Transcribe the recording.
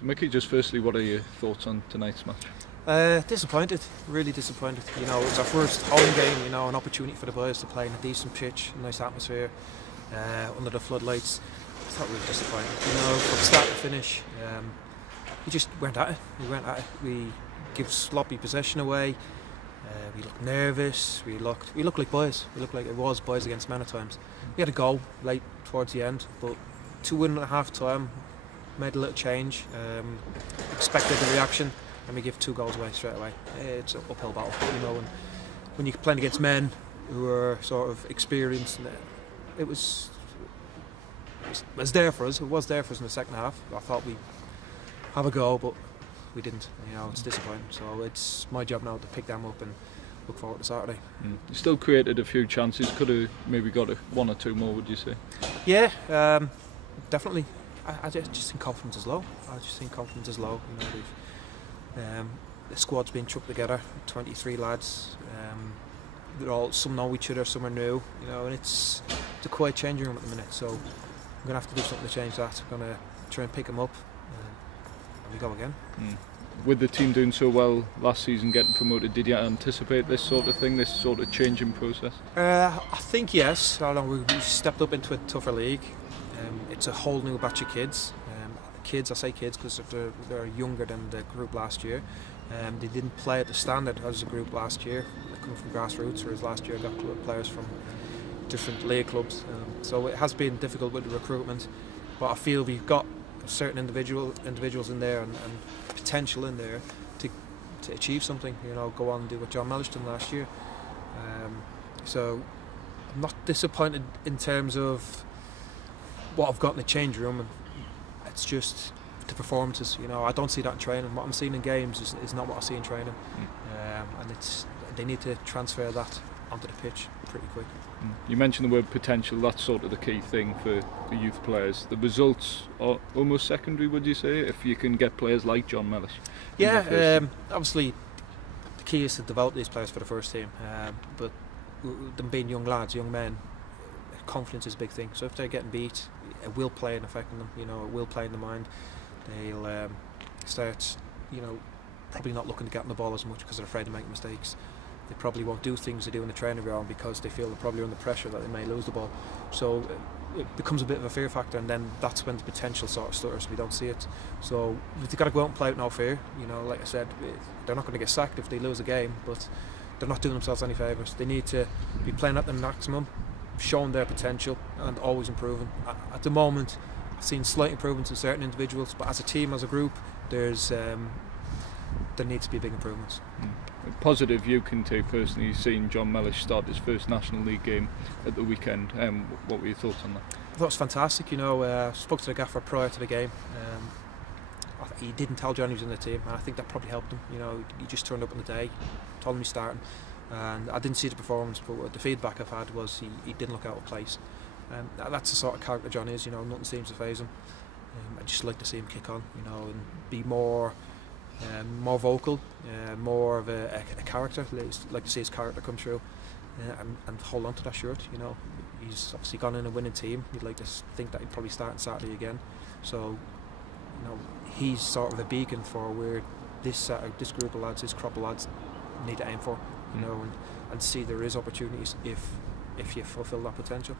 So Micky, just firstly, what are your thoughts on tonight's match? Disappointed, really disappointed. It was our first home game, an opportunity for the boys to play in a decent pitch, a nice atmosphere, under the floodlights. I thought we were disappointed, from start to finish. We just weren't at it. We give sloppy possession away. We looked nervous. We looked like boys. We looked like it was boys against men at times. We had a goal late towards the end, but 2-1 at half time. Made a little change. Expected the reaction, and we give 2 goals away straight away. It's an uphill battle, and when you're playing against men who are sort of experienced, it was there for us. It was there for us in the second half. I thought we'd have a go, but we didn't. It's disappointing. So it's my job now to pick them up and look forward to Saturday. You still created a few chances. Could have maybe got 1 or 2 more, would you say? Yeah, definitely. I just think confidence is low. The squad's been chucked together, 23 lads. Some know each other, some are new. And it's a quiet changing room at the minute. So I'm going to have to do something to change that. I'm going to try and pick them up, and we go again. With the team doing so well last season, getting promoted, did you anticipate this sort of thing, this sort of changing process? I think yes. We stepped up into a tougher league. It's a whole new batch of kids. I say kids because they're younger than the group last year. They didn't play at the standard as a group last year. They come from grassroots, whereas last year I got players from different league clubs. So it has been difficult with the recruitment, but I feel we've got certain individuals in there and potential in there to achieve something. Go on and do what John Mellish done last year. So I'm not disappointed in terms of what I've got in the change room. It's just the performances. I don't see that in training. What I'm seeing in games is not what I see in training. And they need to transfer that onto the pitch pretty quick. You mentioned the word potential. That's sort of the key thing for the youth players. The results are almost secondary, would you say, if you can get players like John Mellish? Yeah, obviously the key is to develop these players for the first team. But them being young lads, young men, confidence is a big thing. So if they're getting beat, it will play in affecting them. It will play in the mind. They'll start, probably not looking to get on the ball as much because they're afraid to make mistakes. They probably won't do things they do in the training ground because they feel they're probably under pressure that they may lose the ball. So it becomes a bit of a fear factor, and then that's when the potential sort of stutters. We don't see it. So they've got to go out and play with no fear. Like I said, they're not going to get sacked if they lose a game, but they're not doing themselves any favours. They need to be playing at the maximum, showing their potential, and always improving. At the moment, I've seen slight improvements in certain individuals, but as a team, as a group, there needs to be big improvements. Positive you can take personally, seeing John Mellish start his first National League game at the weekend. What were your thoughts on that? I thought it was fantastic. I spoke to the gaffer prior to the game. He didn't tell John he was in the team, and I think that probably helped him. He just turned up on the day, told him he's starting, and I didn't see the performance, but the feedback I've had was he didn't look out of place. That's the sort of character John is. Nothing seems to faze him. I just like to see him kick on, and be more vocal, more of a character. I'd like to see his character come through, and hold on to that shirt. He's obviously gone in a winning team. You'd like to think that he'd probably start on Saturday again. So, he's sort of a beacon for where this group of lads, this crop of lads, need to aim for. And see there is opportunities if you fulfil that potential.